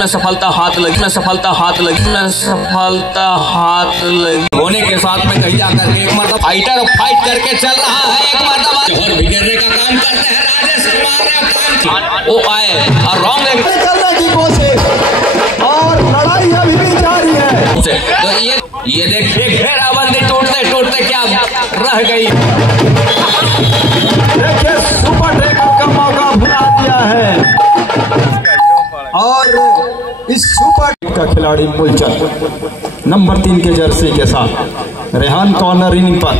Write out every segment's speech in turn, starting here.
में सफलता हाथ लगी, में सफलता हाथ लगी, में सफलता हाथ लगी होने के साथ में कहीं जाकर एक मरतबा फाइटर फाइट करके चल रहा है, एक मरतबा जौहर बिगड़ने का काम करते हैं राजेश कुमार ने वो आए और रॉन्ग करने की कोशिश और लड़ाई अभी भी जारी है। तो ये देखिए घेराबंदी टूटते टूटते क्या रह गई। देखिए सुपर टेकल का मौका भुला दिया है और इस सुपर का खिलाड़ी मूलचंद नंबर 3 के जर्सी के साथ रेहान कॉर्नर इनिंग पर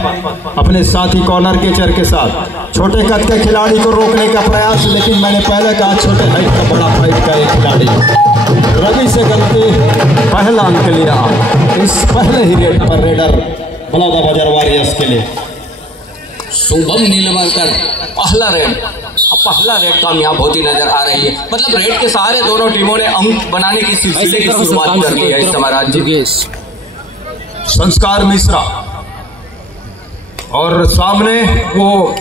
अपने साथी कॉर्नर के चर के साथ छोटे कद के खिलाड़ी को रोकने का प्रयास, लेकिन मैंने पहले कहा छोटे हाइट का बड़ा फाइट का एक खिलाड़ी रवि से गलती पहला अंक लिया इस पहले ही रेड पर रेडर बलौदाबाजार वॉरियर्स के लिए। शुभम नीलमकर पहला रेड कामयाब होती नजर आ रही है। मतलब रेड के सहारे दोनों टीमों ने अंक बनाने की सिलसिले की शुरुआत कर दी है इस महाराज जी। संस्कार मिश्रा और सामने वो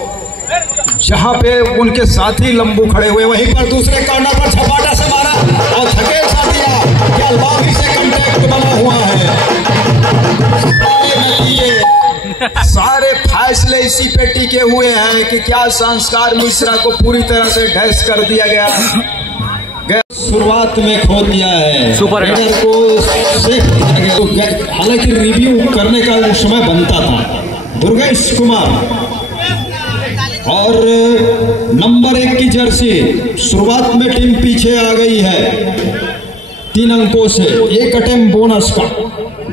जहां पे उनके साथी लंबू खड़े हुए वहीं पर दूसरे कॉर्नर पर झपाटा से मारा और धकेल सा दिया। क्या लॉबी से कांटेक्ट बना हुआ है। सारे फैसले इसी पे टिके हुए हैं कि क्या संस्कार मिश्रा को पूरी तरह से ढैस कर दिया गया। शुरुआत में खो दिया है सुपर रेडर को सेफ दिया गया। हालांकि रिव्यू करने का वो समय बनता था। दुर्गेश कुमार और नंबर 1 की जर्सी शुरुआत में टीम पीछे आ गई है 3 अंकों से। एक अटेम्प्ट बोनस का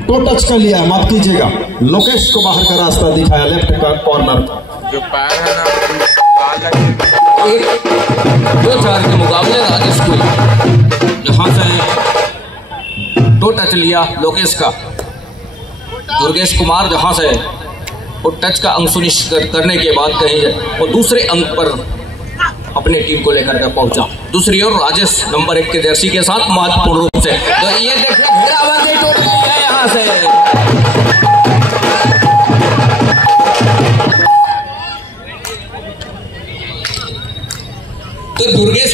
टो टच का लिया, माफ कीजिएगा, लोकेश को बाहर का रास्ता दिखाया लेफ्ट का कॉर्नर जो पैर है ना 2-4 के मुकाबले राजेश को जहां से टो टच लिया लोकेश का, दुर्गेश कुमार जहां से वो टच का अंक सुनिश्चित करने के बाद कहीं वो दूसरे अंक पर अपनी टीम को लेकर के पहुंचा। दूसरी ओर राजेश नंबर 1 के जर्सी के साथ महत्वपूर्ण रूप से तो ये देखिए घेराबंदी टूट गई है यहाँ से। तो दुर्गेश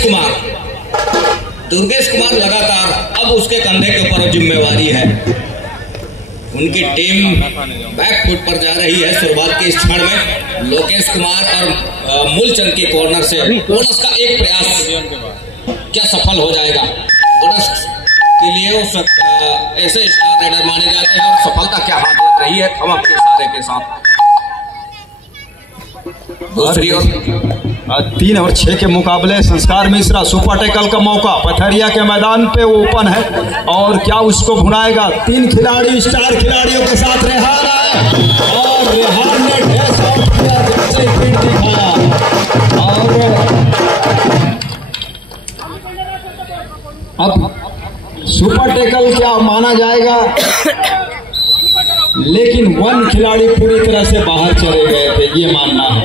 कुमार लगातार अब उसके कंधे के ऊपर जिम्मेवारी है। उनकी टीम बैकफुट पर जा रही है शुरुआत के इस क्षण में। लोकेश कुमार और मूलचंद के कॉर्नर से बोनस का एक प्रयास क्या सफल हो जाएगा। बोनस के लिए ऐसे स्टार रेडर माने जाते हैं और सफलता क्या हाथ लग रही है हम आपके इशारे के साथ। दूसरी ओर 3 और 6 के मुकाबले संस्कार मिश्रा सुपर टेकल का मौका पथरिया के मैदान पे ओपन है और क्या उसको भुनाएगा। 3 खिलाड़ी स्टार खिलाड़ियों के साथ रेहान आए और रेहान ने ड्रेस आउट किया, जैसे फिर दिखाया और अब सुपर टेकल क्या माना जाएगा, लेकिन 1 खिलाड़ी पूरी तरह से बाहर चले गए थे ये मानना है।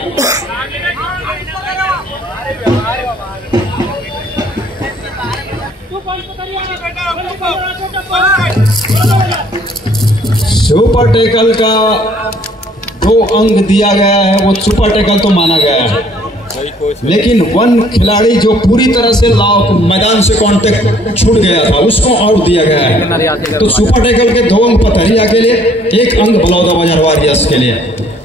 सुपर टेकल का 2 अंक दिया गया है, वो सुपर टेकल तो माना गया है, लेकिन 1 खिलाड़ी जो पूरी तरह से मैदान से कांटेक्ट छूट गया था उसको आउट दिया गया है। तो सुपर टेकल के 2 अंक पथरिया के लिए, 1 अंक बलौदाबाजार वॉरियर्स के लिए।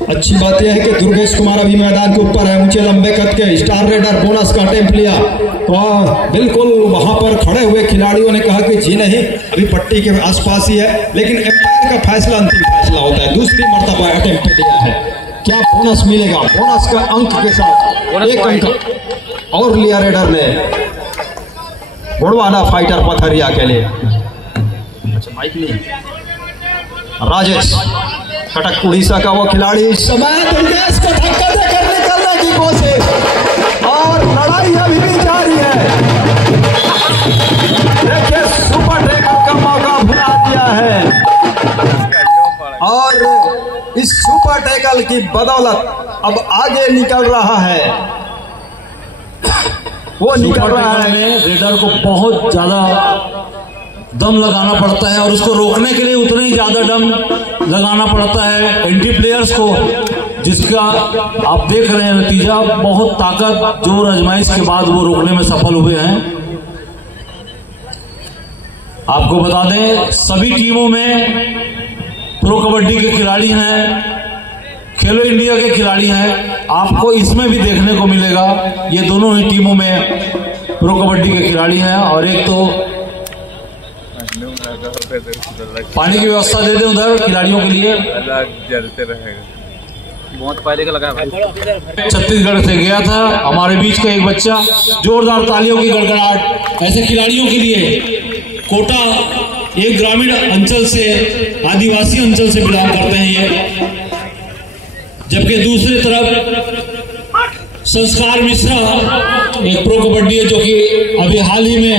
अच्छी बात यह है कि दुर्गेश कुमार अभी मैदान के ऊपर है, ऊंचे लंबे कद के स्टार रेडर बोनस का अटेम्प्ट लिया तो बिल्कुल वहां पर खड़े हुए खिलाड़ियों ने कहा कि जी नहीं अभी पट्टी के आसपास ही है, लेकिन एम्पायर का फैसला अंतिम फैसला होता है। दूसरी मर्तबा अटेम्प्ट दिया है, क्या बोनस मिलेगा। बोनस का अंक के साथ 1 अंक और लिया रेडर ने। गुड़वाना फाइटर पथरिया के लिए। अच्छा माइक नहीं, राजेश कटक उड़ीसा का वो खिलाड़ी इस समय दुर्गेश को धक्का देकर निकलने की कोशिश और लड़ाई अभी भी जारी है। देखिए सुपर टेकल का मौका भुला दिया है और इस सुपर टेकल की बदौलत अब आगे निकल रहा है, वो निकल रहा है। रेडर को बहुत ज्यादा दम लगाना पड़ता है और उसको रोकने के लिए उतना ही ज्यादा दम लगाना पड़ता है एंटी प्लेयर्स को, जिसका आप देख रहे हैं नतीजा। बहुत ताकत जोर आजमाइश के बाद वो रोकने में सफल हुए हैं। आपको बता दें सभी टीमों में प्रो कबड्डी के खिलाड़ी हैं, खेलो इंडिया के खिलाड़ी हैं। आपको इसमें भी देखने को मिलेगा, ये दोनों ही टीमों में प्रो कबड्डी के खिलाड़ी हैं। और एक तो पानी की व्यवस्था दे दें उधर खिलाड़ियों के लिए। जलते रहेगा, बहुत पहले का लगा है। छत्तीसगढ़ से गया था हमारे बीच का एक बच्चा, जोरदार तालियों की गड़गड़ाहट ऐसे खिलाड़ियों के लिए। कोटा एक ग्रामीण अंचल से, आदिवासी अंचल से बिलोंग करते हैं ये, जबकि दूसरी तरफ संस्कार मिश्रा एक प्रो कबड्डी है जो कि अभी हाल ही में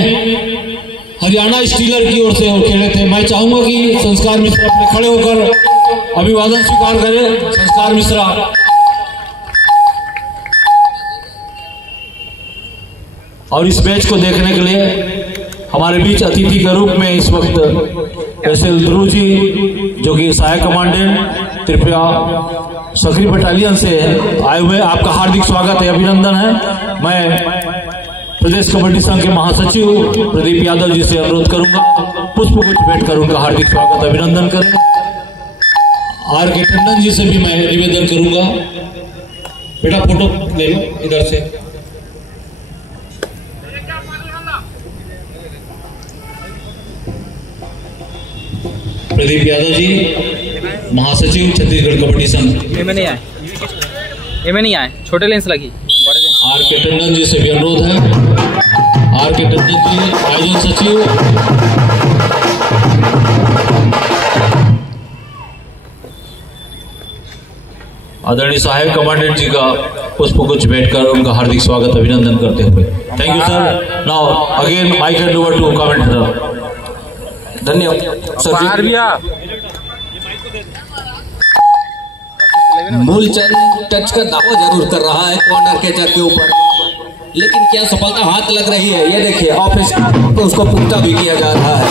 हरियाणा स्टीलर की ओर से खेले थे। मैं चाहूंगा कि संस्कार मिश्रा अपने खड़े होकर अभिवादन स्वीकार करें। संस्कार मिश्रा और इस मैच को देखने के लिए हमारे बीच अतिथि के रूप में इस वक्त एसएल ध्रुव जी जो कि सहायक कमांडेंट त्रिपुरा सकरी बटालियन से आए हुए, आपका हार्दिक स्वागत है, अभिनंदन है। मैं प्रदेश कबड्डी संघ के महासचिव प्रदीप यादव जी से अनुरोध करूंगा, पुष्पगुच्छ भेंट कर उनका हार्दिक स्वागत अभिनंदन करें। आर के टंडन जी से भी मैं निवेदन करूंगा, बेटा फोटो ले लो इधर से। प्रदीप यादव जी महासचिव छत्तीसगढ़ कबड्डी संघ। में नहीं आए, में नहीं आए, छोटे लेंस लगी। आर के टंडन जी से भी अनुरोध है। आर के टंडन जी आयोजन सचिव। आदरणीय सहायक कमांडेंट जी का पुष्पगुच्छ भेंट कर उनका हार्दिक स्वागत अभिनंदन करते हुए। Thank you sir. Now again mic hand over to commentator. धन्यवाद सर जी। मूलचंद टच का दावा जरूर कर रहा है कॉर्नर कैचर के ऊपर, लेकिन क्या सफलता हाथ लग रही है? ये देखिए ऑफिस तो उसको पुख्ता भी किया जा रहा है।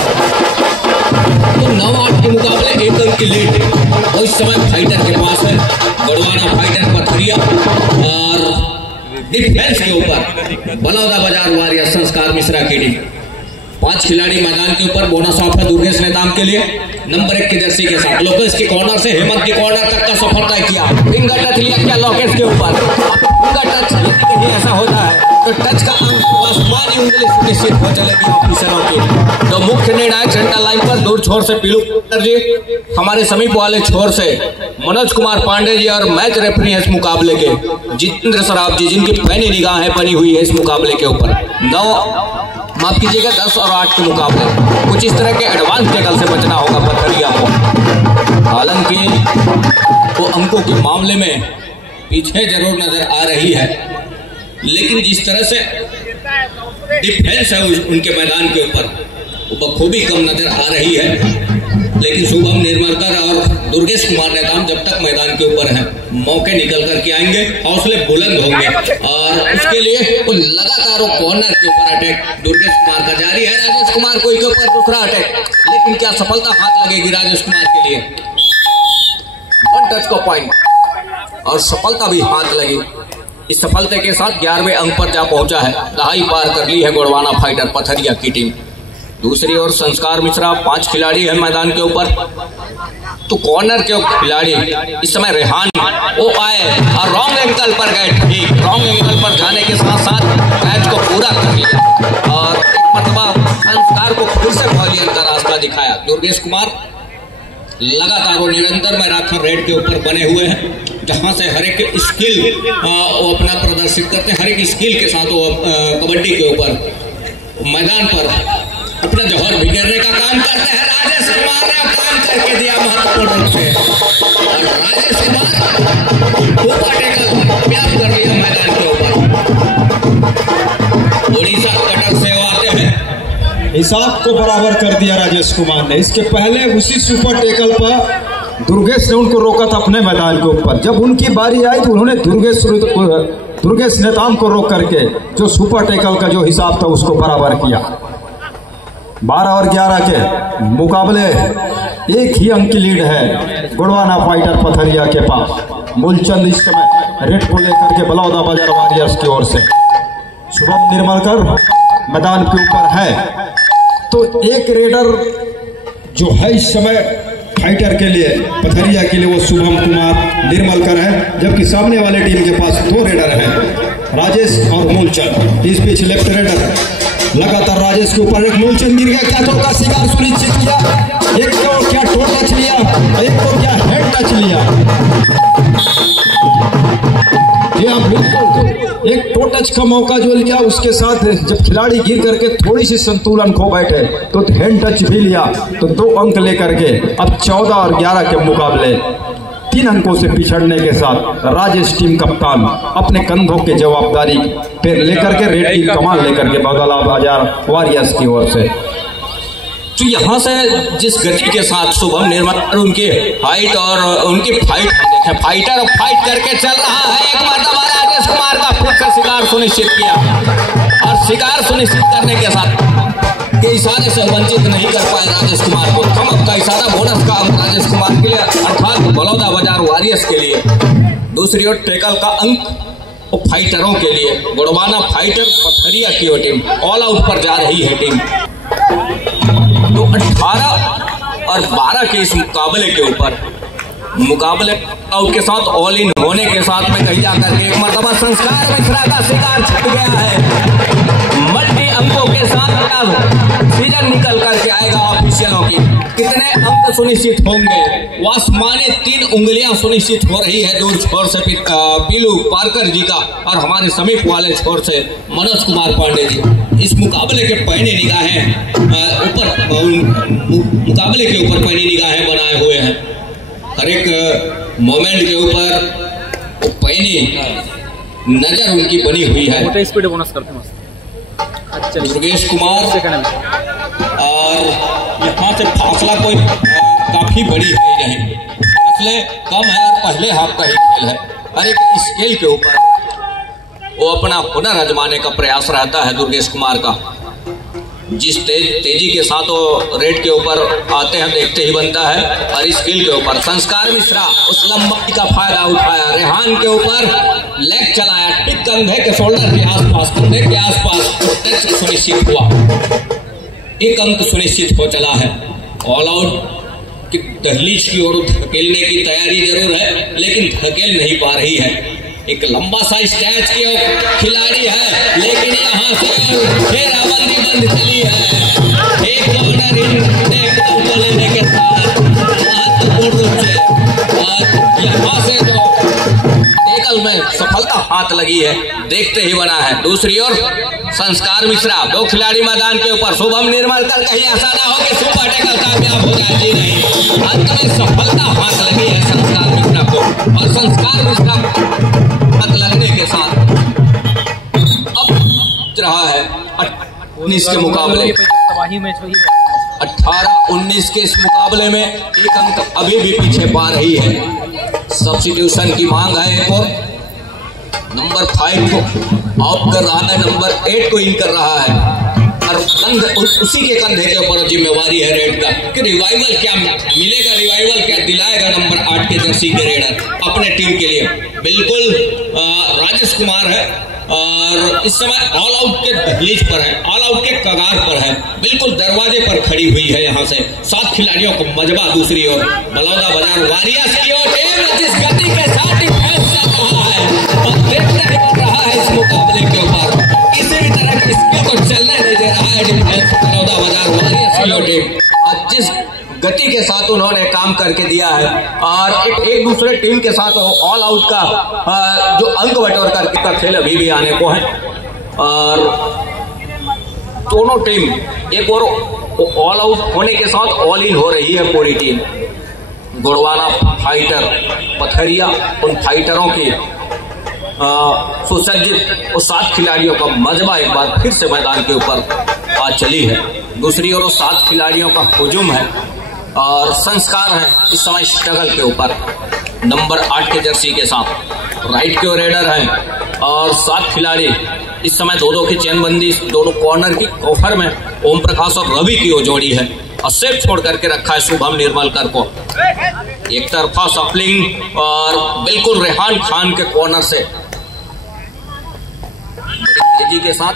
तो 9-8 के मुकाबले 1 अंक की लीड और इस समय फाइटर के पास है। गढ़वाना फाइटर पथरिया और डिफेंस के ऊपर बलौदा बाजार वारियर संस्कार मिश्रा की टीम। 5 खिलाड़ी मैदान के ऊपर। बोनस ऑफ है दुर्गेश नेताम के लिए नंबर 1 की जर्सी के साथ। लोकेश की कॉर्नर से हेमंत की कॉर्नर तक का सफर तय किया। फिंगर टच लिया क्या लोकेश के ऊपर? फिंगर टच यदि ऐसा होता है तो टच का अंक आसमानी उंगली सुनिश्चित हो चलेगी ऑफिसरों की। तो मुख्य निर्णायक सेंटर लाइन पर दूर छोर से पीलू जी, हमारे समीप वाले छोर से मनोज कुमार पांडे जी और मैच रेफरी है इस मुकाबले के जितेंद्र सराफ जी, जिनकी पैनी निगाहें बनी हुई है इस मुकाबले के ऊपर। 10 और 8 के मुकाबले कुछ इस तरह के एडवांस टेकल से बचना होगा पथरिया को। हालांकि वो अंकों के मामले में पीछे जरूर नजर आ रही है, लेकिन जिस तरह से डिफेंस है उनके मैदान के ऊपर वो बखूबी कम नजर आ रही है। लेकिन शुभम निर्मलकर और दुर्गेश कुमार नेताम जब तक मैदान के ऊपर हैं मौके निकल करके आएंगे, हौसले बुलंद होंगे और उसके लिए वो लगातार वो कॉर्नर के ऊपर अटैक दुर्गेश कुमार का जारी है। राजेश कुमार को के ऊपर दूसरा अटैक, लेकिन क्या सफलता हाथ लगेगी राजेश कुमार के लिए? 1 टच का पॉइंट और सफलता भी हाथ लगी। इस सफलता के साथ 11वें अंक पर जा पहुंचा है। दहाई पार कर ली है गोड़वाना फाइटर पथरिया की टीम। दूसरी ओर संस्कार मिश्रा 5 खिलाड़ी है मैदान के ऊपर। तो कॉर्नर के खिलाड़ी इस समय रेहान वो आए और रॉन्ग एंगल पर गए। ठीक रॉन्ग एंगल पर जाने के साथ साथ मैच को पूरा कर लिया और एक मरतबा संस्कार को फिर से वॉलियन का रास्ता दिखाया। दुर्गेश कुमार लगातार वो निरंतर मैराथन रेड के ऊपर बने हुए हैं, जहां से हर एक स्किल वो अपना प्रदर्शित करते हैं। हर एक स्किल के साथ वो कबड्डी के ऊपर मैदान पर अपना जौहर बिखेरने का काम करते हैं। राजेश कुमार ने काम करके दिया महत्वपूर्ण रूप से और राजेश कुमार ऊपर टेकल व्याप कर लिया मैदान के ऊपर। उड़ीसा कटक से आते हैं, हिसाब को बराबर कर दिया राजेश कुमार ने। इसके पहले उसी सुपर टेकल पर दुर्गेश ने उनको रोका था अपने मैदान के ऊपर। जब उनकी बारी आई तो उन्होंने दुर्गेश नेताम को रोक करके जो सुपर टेकल का जो हिसाब था उसको बराबर किया। 12 और 11 के मुकाबले 1 ही अंक की लीड है गोड़वाना फाइटर पथरिया के पास। मूलचंद इस समय रेड को लेकर के बलौदा बाजार वारियर्स की ओर से। शुभम निर्मलकर मैदान के ऊपर है तो एक रेडर जो है इस समय फाइटर के लिए पथरिया के लिए वो शुभम कुमार निर्मलकर है, जबकि सामने वाले टीम के पास 2 रेडर हैं, राजेश और मूलचंद। इस बीच लेफ्ट रेडर लगातार राजेश के ऊपर एक मूलचंद गिर गया, क्या का शिकार सुनिश्चित किया, एक को क्या टो टच लिया, एक को क्या हेड टच लिया। बिल्कुल एक टो टच का मौका जो लिया, उसके साथ जब खिलाड़ी गिर करके थोड़ी सी संतुलन खो बैठे तो हैंड टच भी लिया, तो 2 अंक लेकर के अब 14 और 11 के मुकाबले 3 अंकों से पिछड़ने के साथ राजेश टीम कप्तान अपने कंधों की जवाबदारी पे लेकर के रेड की कमान लेकर के बगला बाजार वॉरियर्स की ओर से। तो यहाँ से जिस गति के साथ शुभम निर्मल उनके हाइट और उनकी फाइटर फाइट करके चल रहा है, एक मर्तबा राजेश कुमार का फिर से शिकार सुनिश्चित किया और शिकार सुनिश्चित करने के साथ के इशारे से वंचित नहीं कर पाए राजेश कुमार को। थमक का इशारा बोनस का अंक राजेश कुमार के लिए, अर्थात बलौदा बाजार वॉरियर्स के लिए। दूसरी ओर टैकल का अंक और फाइटरों के लिए गुड़वाना फाइटर पथरिया की ओर टीम ऑल आउट पर जा रही है टीम। तो 18 और 12 के इस मुकाबले आउट के साथ ऑल इन होने के साथ में कहीं जाकर के एक मर्तबा संस्कार मिश्रा का शिकार छूट गया है। मल्टी अंकों के साथ सीजन निकल करके आएगा ऑफिशियलों की। कितने अंक सुनिश्चित होंगे, आसमानी 3 उंगलियां सुनिश्चित हो रही है दूर छोर से पीलू पारकर जी का और हमारे समीप वाले छोर से मनोज कुमार पांडे जी। इस मुकाबले के पैनी निगाहें मुकाबले के ऊपर पैनी निगाहें बनाए हुए हैं। हर एक मोमेंट के ऊपर पैनी नजर उनकी बनी हुई है। स्पीड बोनस करते हैं दुर्गेश कुमार और यहाँ से फासला कोई काफी बड़ी है नहीं, फासले कम है और पहले हाफ का ही खेल है। हर एक स्केल के ऊपर वो अपना हुनर आजमाने का प्रयास रहता है दुर्गेश कुमार का। जिस तेजी के साथ वो रेड के ऊपर आते हैं देखते ही बनता है। और स्किल के ऊपर संस्कार मिश्रा उस लंबाई का फायदा उठाया, रेहान के ऊपर लेग चलाया, ठीक कंधे के शोल्डर के आसपास, कंधे के आसपास टच सुनिश्चित हुआ। 1 अंक सुनिश्चित हो चला है। ऑल आउट की दहलीज की ओर धकेलने की तैयारी जरूर है, लेकिन धकेल नहीं पा रही है। एक लंबा सा स्टैच की खिलाड़ी है, लेकिन यहाँ से घेराबंदी बंद चली है। एक कॉर्नर इन लेने के साथ महत्वपूर्ण रूप से और यहाँ से जो टेकल में सफलता हाथ लगी है देखते ही बना है। दूसरी ओर संस्कार मिश्रा, 2 खिलाड़ी मैदान के ऊपर। शुभम निर्मल कर कहीं ऐसा ना हो कि सुपर टेकल कामयाब हो जाए, जी नहीं, अंत में सफलता हाथ लगी है संस्कार मिश्रा को। और संस्कार मिश्रा लगने के साथ अब रहा है 19 के मुकाबले 18-19 के इस मुकाबले में 1 अंक अभी भी पीछे पा रही है। सब्स्टिट्यूशन की मांग है एक और। नंबर 5 को आउट कर रहा है, नंबर 8 को इन कर रहा है और उसी के कंधे के ऊपर जिम्मेवारी है रेड का कि रिवाइवल क्या मिलेगा, रिवाइवल क्या दिलाएगा नंबर 8 के जर्सी के रेडर अपने टीम के लिए। बिल्कुल राजेश कुमार है और इस समय ऑल आउट के दहलीज पर है, ऑल आउट के कगार पर है, बिल्कुल दरवाजे पर खड़ी हुई है। यहाँ से 7 खिलाड़ियों को मजबा दूसरी ओर बलौदा बाजार वॉरियर्स की ओर टीम जिस गति के साथ डिफेंस चल रहा है और देखते ही बन रहा है इस मुकाबले के ऊपर किसी भी तरह किसके को चलने नहीं दे रहा है डिफेंस बलौदा बाजार वॉरियर्स की ओर टीम। और जिस गति के साथ उन्होंने काम करके दिया है और एक दूसरे टीम के साथ ऑल आउट का जो अंक बटोर करके खेल अभी भी आने को है। और दोनों टीम एक और ऑल आउट होने के साथ ऑल इन हो रही है पूरी टीम। गुड़वाना फाइटर पथरिया उन फाइटरों की सुसज्जित और 7 खिलाड़ियों का मजबा एक बार फिर से मैदान के ऊपर आ चली है। दूसरी ओर 7 खिलाड़ियों का हुजूम है और संस्कार है इस समय स्ट्रगल के ऊपर नंबर 8 के जर्सी के साथ। राइट के रेडर हैं और 7 खिलाड़ी इस समय 2-2 की चेनबंदी दोनों कॉर्नर की ऑफर में ओम प्रकाश और रवि की वो जोड़ी है और सेफ छोड़ करके रखा है शुभम निर्मलकर को। एक तरफा सफलिंग और बिल्कुल रेहान खान के कॉर्नर से तेजी के साथ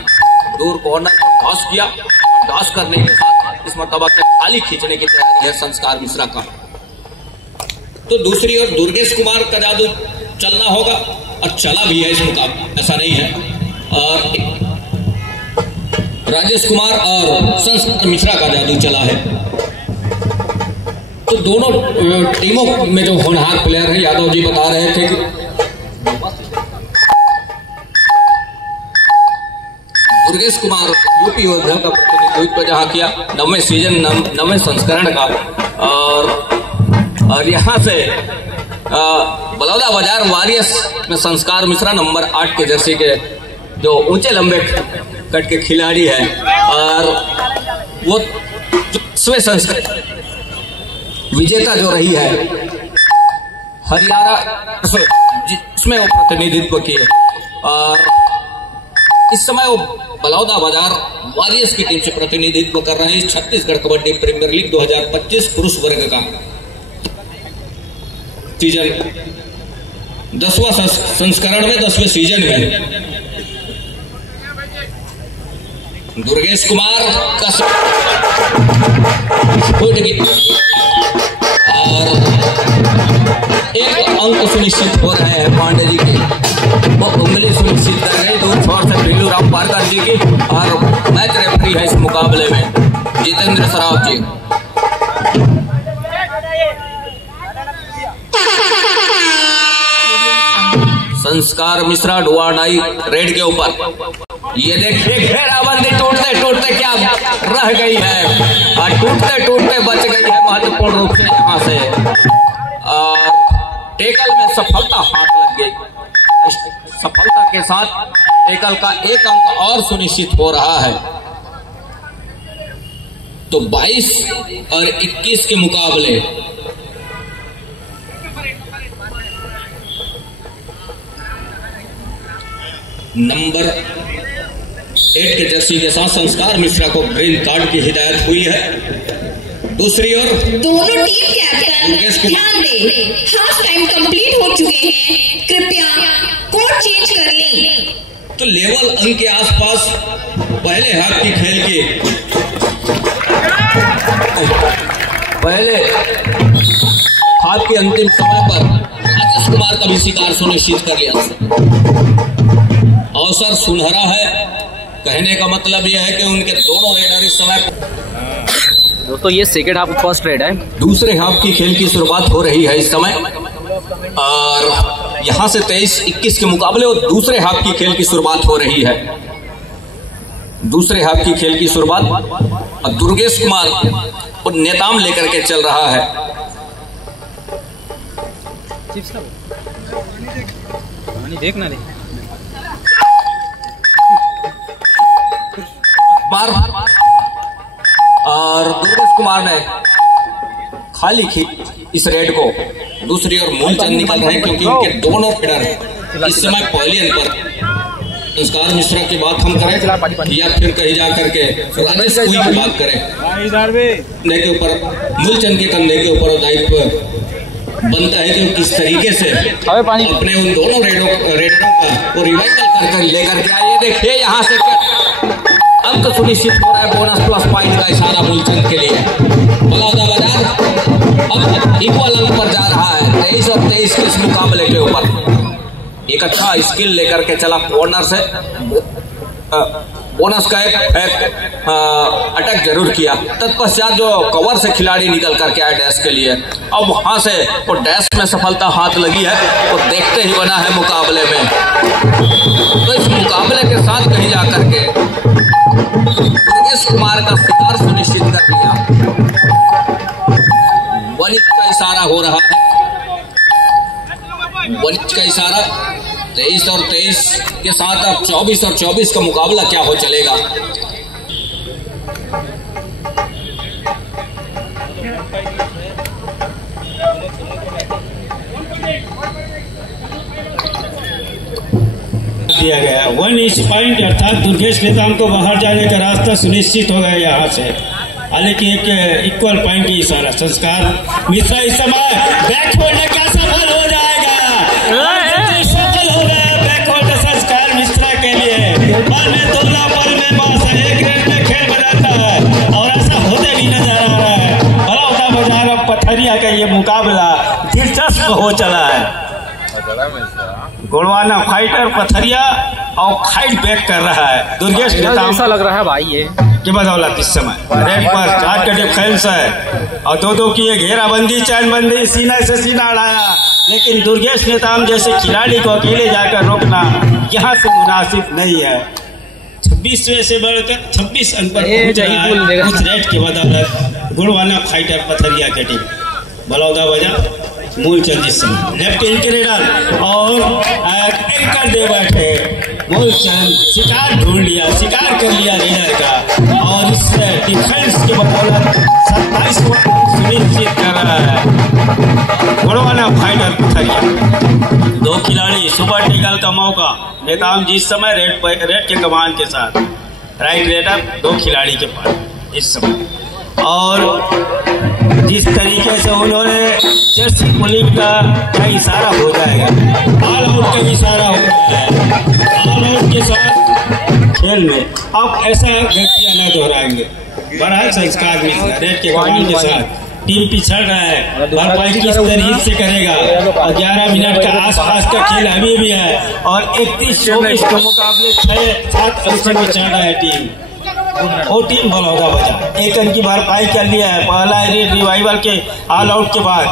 दूर कॉर्नर को टॉस किया। टॉस करने के साथ इस मर्तबा के खाली खींचने की तैयारी है संस्कार मिश्रा का। तो दूसरी ओर दुर्गेश कुमार का जादू चलना होगा और चला भी है इस मुकाबले, ऐसा नहीं है। और राजेश कुमार और संस्कार मिश्रा का जादू चला है। तो दोनों टीमों में जो होनहार प्लेयर हैं, यादव जी बता रहे थे कि दुर्गेश कुमार यूपी योद्धा का प्रतिनिधित्व जहां किया 9वें सीजन 9वें संस्करण का, और यहाँ से बलौदा बाजार वॉरियर्स में संस्कार मिश्रा नंबर 8 के जर्सी के जो ऊंचे लंबे कट के खिलाड़ी है, और वो स्वे संस्करण विजेता जो रही है हरियाणा, जिसमें वो प्रतिनिधित्व किए, और इस समय वो बलौदा बाजार वॉरियर्स की टीम से प्रतिनिधित्व कर रहे हैं छत्तीसगढ़ कबड्डी प्रीमियर लीग 2025 पुरुष वर्ग का सीजन 10वां संस्करण में 10वें सीजन में। दुर्गेश कुमार का और एक अंक सुनिश्चित हो रहे हैं पांडे जी के, वो उंगली सुनिश्चित कर रहे 2 छोर से बिल्लू राम पारकर जी की, और मैच रेफरी है इस मुकाबले में जितेंद्र सराफ जी। संस्कार मिश्रा डुआडाई रेड के ऊपर, ये देखिए घेराबंदी टूटते टूटते क्या रह गई है, और टूटते टूटते बच गई है महत्वपूर्ण रूप से यहाँ से। टेकल में सफलता हाथ लग गई, सफलता के साथ टेकल का एक अंक और सुनिश्चित हो रहा है। तो 22 और 21 के मुकाबले नंबर 8 के जर्सी के साथ संस्कार मिश्रा को ग्रीन कार्ड की हिदायत हुई है। दूसरी ओर दोनों टीम कैप्टन ध्यान दें, हाफ टाइम कंप्लीट हो चुके हैं, कृपया कोड चेंज कर लें। तो लेवल अंक के आसपास पहले हाफ की खेल के पहले हाफ के अंतिम समय पर राजेश कुमार का भी शिकार सुनिश्चित कर लिया। अवसर सुनहरा है, कहने का मतलब यह है कि उनके दोनों रेडर इस समय। दोस्तों ये सेकेंड हाफ फर्स्ट रेड है। दूसरे हाफ की खेल की शुरुआत हो रही है इस समय, और यहां से 23-21 के मुकाबले और दूसरे हाफ की खेल की शुरुआत हो रही है। दूसरे हाफ की खेल की शुरुआत और दुर्गेश कुमार और नेताम लेकर के चल रहा है। देखना नहीं बार और दुर्गेश कुमार ने खाली खींच इस रेड को। दूसरी ओर मूलचंद निकल रहे हैं क्योंकि उनके दोनों रेडर इस समय पहले पर। संस्कार मिश्रा की बात हम करें या फिर कहीं जा करके राजेश कुई की बात करें, कंधे के ऊपर मूलचंद के कंधे के ऊपर दायित्व बनता है कि किस तरीके से अपने उन दोनों रेडरों का वो रिवाइवल कर लेकर के आए। देखिए यहाँ से अंक सुनिश्चित हो रहा है, बोनस प्लस पॉइंट का इशारा मूलचंद के लिए। बलौदा बाजार अब इक्वल अंक पर जा रहा है 23 और 23 के इस मुकाबले के ऊपर। एक अच्छा स्किल लेकर के चला कॉर्नर से, बोनस का एक अटैक जरूर किया। तत्पश्चात जो कवर से खिलाड़ी निकल करके आए डैश के लिए, अब वहां से वो डैश में सफलता हाथ लगी है, वो देखते ही बना है मुकाबले में। तो इस मुकाबले के साथ कहीं जा करके दुर्गेश कुमार का शिकार सुनिश्चित कर लिया। वनित का इशारा हो रहा है, वनित का इशारा। 23 और 23 के साथ अब 24 और 24 का मुकाबला क्या हो चलेगा। दिया गया 1 इंच पॉइंट, अर्थात दुर्गेश नेताम को बाहर जाने का रास्ता सुनिश्चित हो गया यहाँ से। हालांकि एक इक्वल पॉइंट की इशारा। संस्कार मिश्रा इस समय बैकहोल्ड में क्या सफल हो जाएगा, सफल हो गया बैकहोल्ड संस्कार मिश्रा के लिए। पल में तोला पल में बास है, एक रेड में खेल बजाता है और ऐसा होते भी पथरिया का ये मुकाबला दिलचस्प हो चला है। गोड़वाना फाइटर पथरिया और फाइट बैक कर रहा है दुर्गेश नेताम। ऐसा लग रहा है भाई ये की बदौलत इस समय रेड पर 4 का डिफेंस है और दो की घेराबंदी चैनबंदी सीना से सीना अड़ाया, लेकिन दुर्गेश नेताम जैसे खिलाड़ी को अकेले जाकर रोकना यहाँ से मुनासिब नहीं है। 26 से बढ़कर 26 अंक पर पहुंच रहा है उस रेड की बदौलत गोड़वाना फाइटर पथरिया की टीम। बलौदा बजा मूलचंद इस समय लेफ्ट इंटीरियर और एंकर दे बैठे मूलचंद शिकार ढूंढ लिया, शिकार कर लिया रेडर का और इस डिफेंस के बदौलत 27 सुनिश्चित कर रहा है गोड़वाना फाइटर पथरिया। 2 खिलाड़ी सुपर टेकल का मौका नेताम जी इस समय रेड के कमान के साथ राइट रेडर 2 खिलाड़ी के पास इस समय। और जिस तरीके से उन्होंने चेस्ट पुलिंग का इशारा हो जाएगा, ऑल आउट का इशारा हो रहा है, ऑल आउट के साथ खेल में अब ऐसा गलतियां न दोहराएंगे। बड़ा संस्कार मिश्रा रेड के कमान के साथ टीम पिछड़ रहा है, भरपाई किस तरीके से करेगा। 11 मिनट का आसपास का खेल अभी भी है और 31-24 के मुकाबले 6-7 अंक में चल रहा है टीम। वो टीम बलौदा बजा 1 अंक की भरपाई कर लिया है पहला रिवाइवल के ऑल आउट के बाद।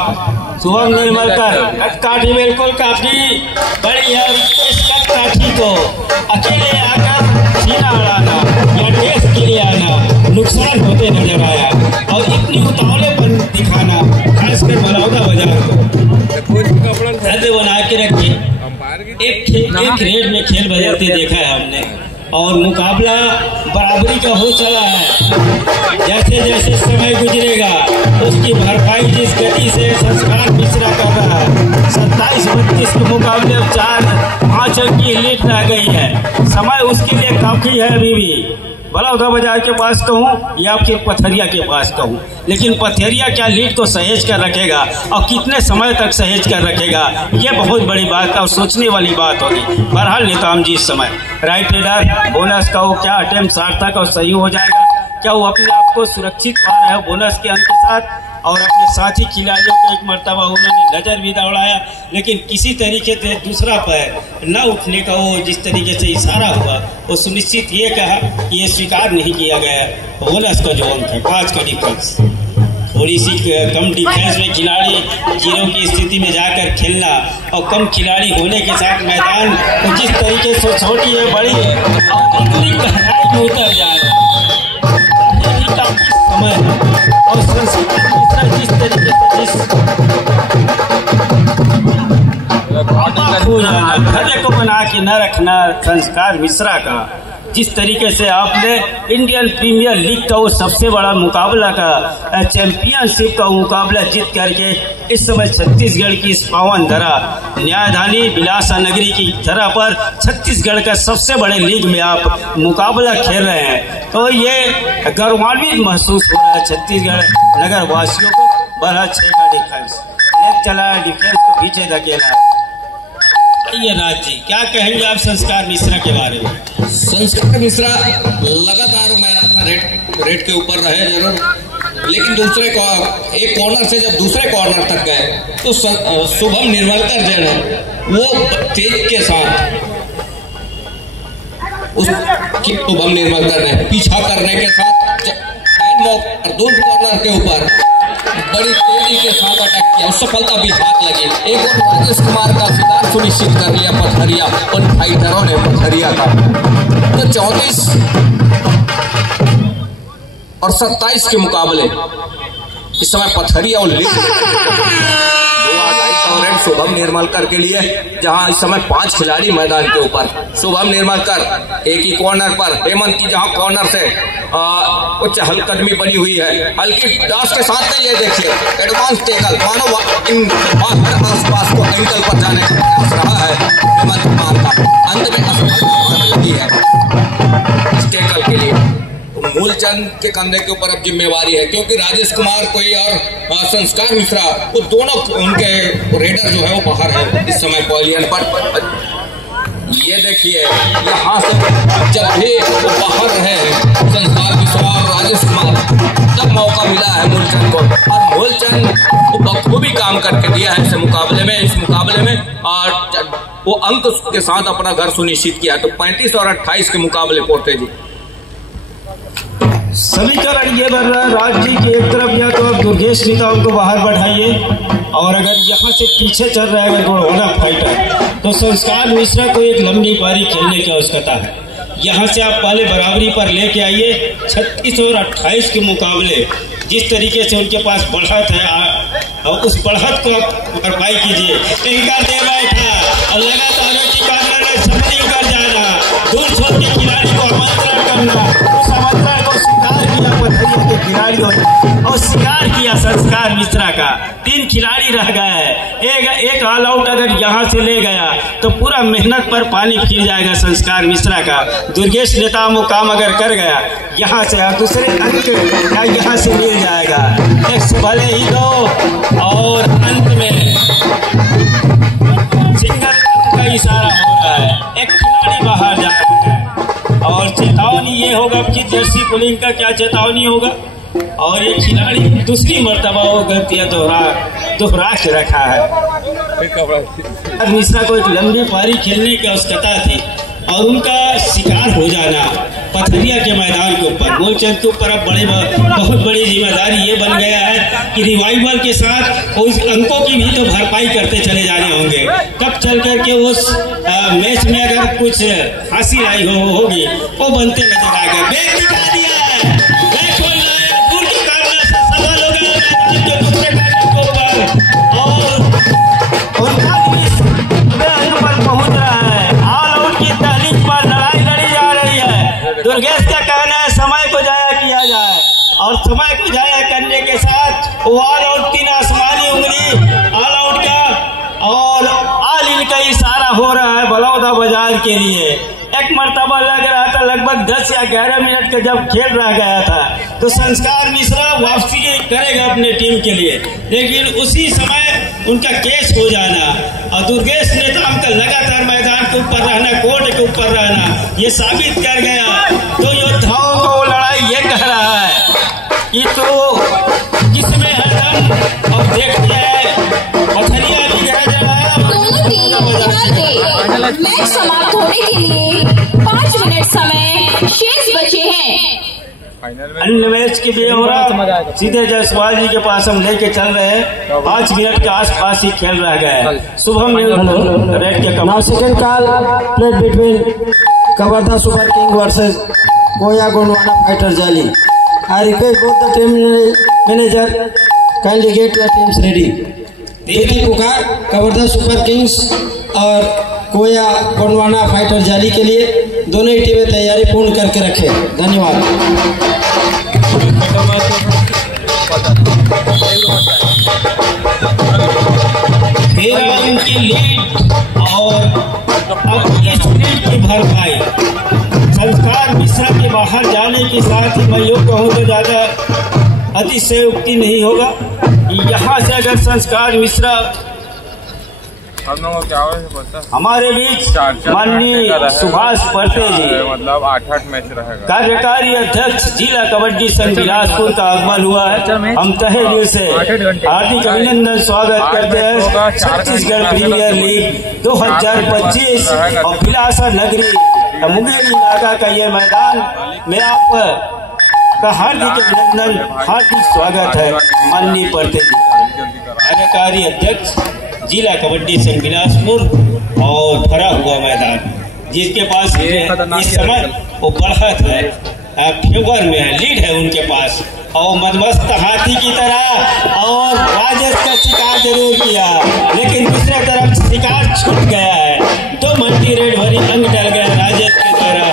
शुभम निर्मलकर काठी बिल्कुल काफी बड़ी है, इस काठी को अकेले आकर सीना अड़ाना या टेस्ट के लिए आना नुकसान होते नजर आया और इतनी उतावलेपन दिखाना खासकर बलौदा बाजार को हद बना के रखी एक रेड में खेल बदलते देखा है हमने और मुकाबला बराबरी का हो चला है। जैसे जैसे समय गुजरेगा उसकी भरपाई जिस गति से संस्कार मिश्रा कर रहा है 27-32 के मुकाबले अब 4-5 अंक की लीड रह गई है। समय उसके लिए काफी है अभी भी। बलौदा बाजार के पास कहूँ या फिर पथरिया के पास कहूँ, लेकिन पथरिया क्या लीड को सहेज कर रखेगा और कितने समय तक सहेज कर रखेगा ये बहुत बड़ी बात और सोचने वाली बात होगी। बहरहाल नेताम जी इस समय राइट रेडर बोनस का वो क्या अटेम्प्ट सार्थक और सही हो जाएगा, क्या वो अपने आप को सुरक्षित पा रहे हैं बोनस के अंक के साथ और अपने साथी खिलाड़ियों को एक मर्तबा उन्होंने नजर भी दौड़ाया, लेकिन किसी तरीके से दूसरा पैर न उठने का वो जिस तरीके से इशारा हुआ वो सुनिश्चित ये कहा कि ये स्वीकार नहीं किया गया बोनस का जो अंक है 5 का डिफेंस। थोड़ी सी कम डिफेंस में खिलाड़ी 0 की स्थिति में जाकर खेलना और कम खिलाड़ी होने के साथ मैदान को जिस तरीके से छोटी है बड़ी और इतनी गहराई में उतर जा रहा है समय और जिस तरीके से को बना के न रखना संस्कार मिश्रा का जिस तरीके से आपने इंडियन प्रीमियर लीग का वो सबसे बड़ा मुकाबला का चैंपियनशिप का मुकाबला जीत करके इस समय छत्तीसगढ़ की इस पावन धरा न्यायधानी बिलासा नगरी की धरा पर छत्तीसगढ़ का सबसे बड़े लीग में आप मुकाबला खेल रहे हैं, तो ये गौरवान्वित महसूस हो रहा है छत्तीसगढ़ नगर वासियों को। 6 का डिफेंस चला डिफेंस को पीछे धकेला। ये राज जी क्या कहेंगे आप संस्कार मिश्रा के बारे में? संस्कार मिश्रा लगातार मैराथन रेड के ऊपर रहे जरूर, लेकिन दूसरे एक कॉर्नर से जब दूसरे कॉर्नर तक गए तो शुभम निर्मलकर जो है वो तेज के साथ उस शुभम निर्मलकर ने पीछा करने के साथ दो कॉर्नर के ऊपर बड़ी तेजी के साथ अटैक किया, सफलता भी हाथ लगी। एक और राजेश कुमार का शिकार सुनिश्चित कर लिया पथरिया उन फाइटरों ने पथरिया का। तो 34 और 27 के मुकाबले इस समय पथरिया और लीड 2-2.5 रेड शुभम निर्मलकर के लिए, जहां इस समय 5 खिलाड़ी मैदान के ऊपर। शुभम निर्मलकर एक ही कॉर्नर पर, हेमंत की जहां कॉर्नर से कुछ हलकदमी बनी हुई है, हल्की डांस के साथ में ये देखिए एडवांस टेकल मानो इन आसपास को एंकल पर जाने का प्रयास रहा है हेमंत कुमार का, अंत में असफलता लगी है इस टेकल के लिए। मूलचंद के कंधे के ऊपर अब जिम्मेवारी है, क्योंकि राजेश कुमार कोई और संस्कार मिश्रा वो दोनों उनके रेडर जो है वो बाहर है इस समय पॉलियन पर। ये देखिए यहाँ से जब भी वो बाहर रहे संस्कार मिश्रा और राजेश कुमार मतलब मौका मिला है मूलचंद को, और मूलचंद बखूबी काम करके दिया है इस मुकाबले में और वो अंक के साथ अपना घर सुनिश्चित किया। तो 35 और 28 के मुकाबले पोर्ते जी समीकरण ये बन रहा है राज जी की एक तरफ या तो आप दुर्गेश नेताओं को बाहर बढ़ाइए, और अगर यहाँ से पीछे चल रहा है अगर गोड़वाना फाइटर तो संस्कार मिश्रा को एक लंबी पारी खेलने की आवश्यकता है। यहाँ से आप पहले बराबरी पर लेके आइए। 36 और 28 के मुकाबले जिस तरीके से उनके पास बढ़त है और उस बढ़त को आप भरपाई कीजिए। इनका दे बैठा और लगातार समझिंग कर जाना, दूर छोड़ के खिलाड़ी को आमंत्रण करना, उस आमंत्रण को स्वीकार किया पथरिया के खिलाड़ियों ने और स्वीकार किया संस्कार मिश्रा का। 3 खिलाड़ी रह गए, एक ऑल आउट अगर यहाँ से ले गया तो पूरा मेहनत पर पानी फिर जाएगा संस्कार मिश्रा का। दुर्गेश नेता वो काम अगर कर गया यहाँ से और दूसरे अंक यहाँ से मिल जाएगा। 1 भले ही 2 और अंत में सिंगल का इशारा हो रहा है, एक खिलाड़ी बाहर जा रहा है और चेतावनी ये होगा कि जर्सी पुलिंग का क्या चेतावनी होगा। और ये खिलाड़ी दूसरी मर्तबा वो गलतियां दोहरा के रखा है। मिश्रा को एक लंबी पारी खेलने की आवश्यकता थी और उनका शिकार हो जाना पथरिया के मैदान के ऊपर, मूलचंद के ऊपर अब बहुत बड़ी जिम्मेदारी ये बन गया है कि रिवाइवल के साथ उस अंकों की भी तो भरपाई करते चले जाने होंगे। तब चल करके उस मैच में अगर कुछ हासिल आई होगी वो बनते नजर आएगा। बैक दिखा दिया है, बैक खोल रहा है, दूर के कारण सफल हो गया मैदान के दूसरे मैदान के ऊपर और उनका अंक पर पहुंच रहा है। ऑल आउट की तहरीक पर लड़ाई लड़ी जा रही है। दुर्गेश का कहना है समय को जाया किया जाए और समय को जाया करने के साथ वो ऑल आउट 3 आसमानी उंगली ऑल आउट का और ऑल इन का इशारा हो रहा है बलौदा बाजार के लिए। एक मर्तबा लग रहा था लगभग 10 या 11 मिनट का जब खेल रह गया था तो संस्कार मिश्रा वापसी करेगा अपने टीम के लिए, लेकिन उसी समय उनका केस हो जाना और दुर्गेश नेता का लगातार मैदान के ऊपर रहना, कोर्ट के ऊपर रहना ये साबित कर गया। तो योद्धाओं को लड़ाई ये कह रहा है कि तो किसमें है दम। अब देखते हैं पथरिया भी कह रहा है मैच समाप्त होने के लिए 5 मिनट समय शेष बचे हैं। अन्य मैच के लिए हो रहा सीधे जायसवाल जी के पास हम लेके चल रहे हैं। 5 मिनट के आसपास ही खेल रह गया है। शुभम रेड के कमाल second call played between Kawardha Super King versus Koya Gondwana Fighter जाली। I request both the team manager kindly get your teams ready. देखिए पुकार कवर्धा सुपर किंग्स और कोया गोंडवाना फाइटर जाली के लिए दोनों ही टीमें तैयारी पूर्ण करके रखें। धन्यवाद। की लीड और अब इस लीड की भरपाई संस्कार मिश्रा के बाहर जाने के साथ ही मैं योग कहूँ तो ज्यादा अतिशयोक्ति नहीं होगा। यहाँ से अगर संस्कार मिश्रा हमारे बीच माननीय सुभाष पर्ते जी मतलब 8-8 मैच रहेगा। कार्यकारी अध्यक्ष जिला कबड्डी संघ बिलासपुर का आगमन हुआ है। हम तहे दिल से हार्दिक अभिनंदन स्वागत करते हैं छत्तीसगढ़ प्रीमियर लीग 2025 और बिलासा नगरी मुंगेरी नाका का ये मैदान में आपका हार्दिक अभिनंदन हार्दिक स्वागत है। माननीय पर्ते जी कार्यकारी अध्यक्ष जिला कबड्डी संघ बिलासपुर और भरा हुआ मैदान जिसके पास इस समय वो बढ़त है, फेवर में है, लीड है उनके पास और मदमस्त हाथी की तरह और राजेश का शिकार जरूर किया लेकिन दूसरे तरफ शिकार छूट गया है। तो मल्टी रेड भरी अंग डल गया राजेश की तरह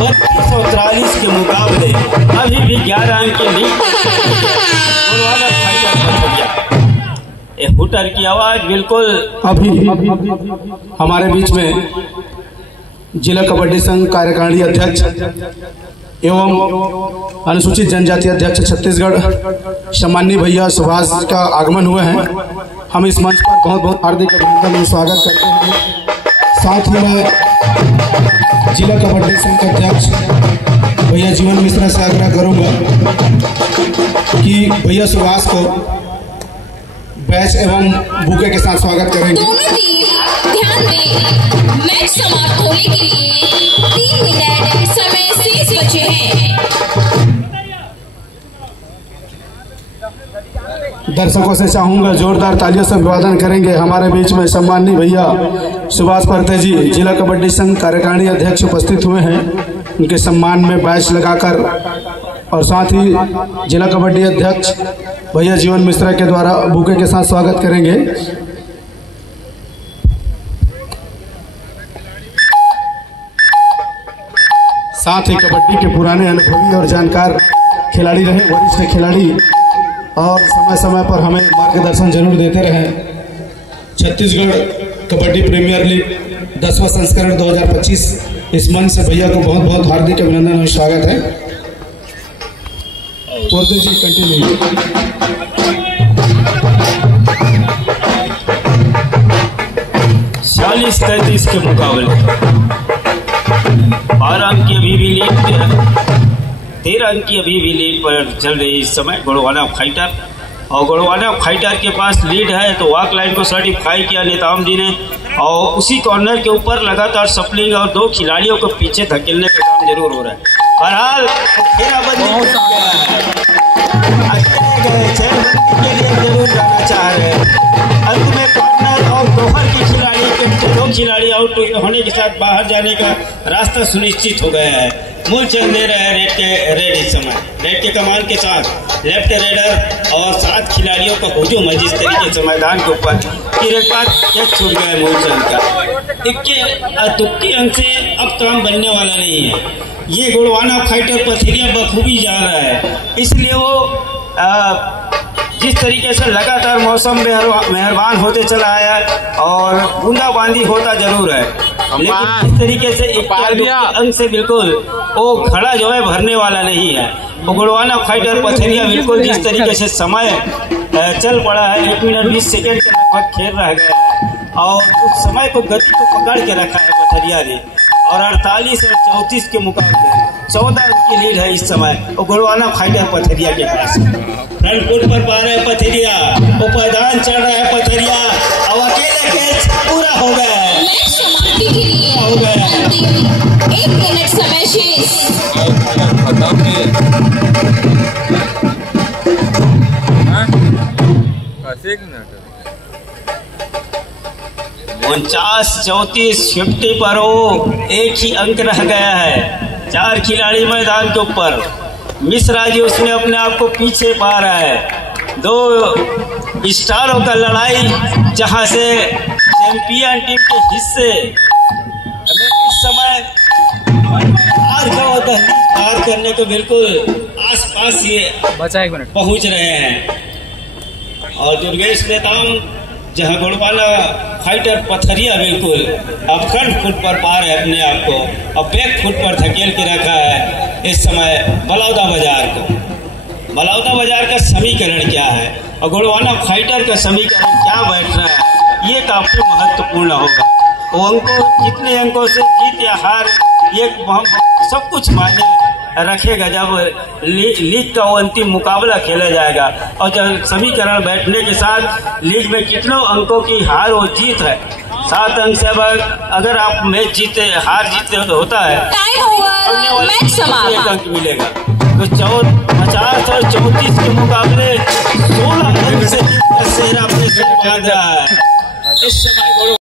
और 3243 के मुकाबले अभी भी 11 अंक की लीड हुटर की आवाज बिल्कुल। अभी हमारे बीच में जिला कबड्डी संघ कार्यकारिणी अध्यक्ष एवं अनुसूचित जनजाति अध्यक्ष छत्तीसगढ़ सम्माननीय भैया सुभाष का आगमन हुए हैं। हम इस मंच पर बहुत बहुत हार्दिक अभिनंदन और स्वागत करते हैं। साथ ही में जिला कबड्डी संघ के अध्यक्ष भैया जीवन मिश्रा से आग्रह करूंगा कि भैया सुभाष को बैच एवं बुके के साथ स्वागत करेंगे। दोनों टीम ध्यान दें, मैच समाप्त होने के लिए 3 मिनट समय शेष बचे हैं। दर्शकों से चाहूंगा जोरदार तालियों से अभिवादन करेंगे। हमारे बीच में सम्माननीय भैया सुभाष परते जी जिला कबड्डी संघ कार्यकारिणी अध्यक्ष उपस्थित हुए हैं। उनके सम्मान में बैच लगाकर और साथ ही जिला कबड्डी अध्यक्ष भैया जीवन मिश्रा के द्वारा बुके के साथ स्वागत करेंगे। साथ ही कबड्डी के पुराने अनुभवी और जानकार खिलाड़ी रहे, वरिष्ठ खिलाड़ी, और समय समय पर हमें मार्गदर्शन जरूर देते रहे। छत्तीसगढ़ कबड्डी प्रीमियर लीग 10वां संस्करण 2025 इस मंच से भैया को बहुत बहुत हार्दिक अभिनंदन और स्वागत है। पोते जी कंटिन्यू। 40-33 के मुकाबले 12 अंक की अभी भी लीड, 13 अंक की अभी भी लीड पर चल रही इस समय गोड़वाना फाइटर। और गोड़वाना फाइटर के पास लीड है तो वॉक लाइन को सर्टिफाई किया नेताम जी ने, और उसी कॉर्नर के ऊपर लगातार सप्लिंग और 2 खिलाड़ियों को पीछे धकेलने का काम जरूर हो रहा है। बहरहाल घेराबंदी के लिए जरूर जाना चाह रहे हैं। अंत में कॉर्नर और दोहर की खिलाड़ी के 2 खिलाड़ी आउट होने के साथ बाहर जाने का रास्ता सुनिश्चित हो गया है। मूलचंद दे रहे हैं रेड इस समय, रेड के कमान के साथ लेफ्ट रेडर और 7 खिलाड़ियों का हुजूम है जिस तरीके से मैदान के ऊपर कि एक बार एक छूट गया मूलचंद का। इक्के तुक्के अंक से अब काम बनने वाला नहीं है। ये गोड़वाना फाइटर पथरिया बखूबी जा रहा है, इसलिए वो जिस तरीके से लगातार मौसम मेहरबान होते चला आया और बूंदाबांदी होता जरूर है, लेकिन इस तरीके से अंक से बिल्कुल वो खड़ा जो है भरने वाला नहीं है। वो गोड़वाना फाइटर पथरिया बिल्कुल जिस तरीके से समय चल पड़ा है, 1 मिनट 20 सेकेंड के लगभग खेल रह गया है और उस समय को गति को पकड़ के रखा है पथरिया ने। और 48 और 34 के मुकाबले 14 अंक की लीड है इस समय और गोड़वाना फाइटर पथरिया के पास। फ्रंट फुट पर पा रहे हैं पथरिया, उपादान चढ़ रहा है पथरिया, अब अकेले कैच पूरा हो गया है। मैच समाप्ति के लिए हो गया 1 मिनट समय शेष। 49-34 50 पर वो एक ही अंक रह गया है। 4 खिलाड़ी मैदान के ऊपर, मिश्रा जी उसमें अपने आप को पीछे पा रहा है। 2 स्टारों का लड़ाई जहां से चैंपियन टीम के हिस्से इस समय पार करने को बिल्कुल आसपास ये बचा 1 मिनट पहुंच रहे हैं। और दुर्गेश नेताम जहां गोड़वाना फाइटर पथरिया बिल्कुल अब फ्रंट फुट पर पा रहे अपने आप को, अब बैक फुट पर धकेल के रखा है इस समय बलौदा बाजार को। बलौदा बाजार का समीकरण क्या है और गोड़वाना फाइटर का समीकरण क्या बैठ रहा है, ये काफी महत्वपूर्ण होगा। वो अंकों कितने अंकों से जीत या हार ये सब कुछ मायने रखेगा जब लीग का वो अंतिम मुकाबला खेला जाएगा। और जब समीकरण बैठने के साथ लीग में कितनों अंकों की हार और जीत है, 7 अंक से अगर आप मैच जीते हार जीते होता है मैच समाप्त, 1 अंक मिलेगा। तो 50 और 34 के मुकाबले 16 अंक से जीत का सेहरा अपने रहा है इस समय।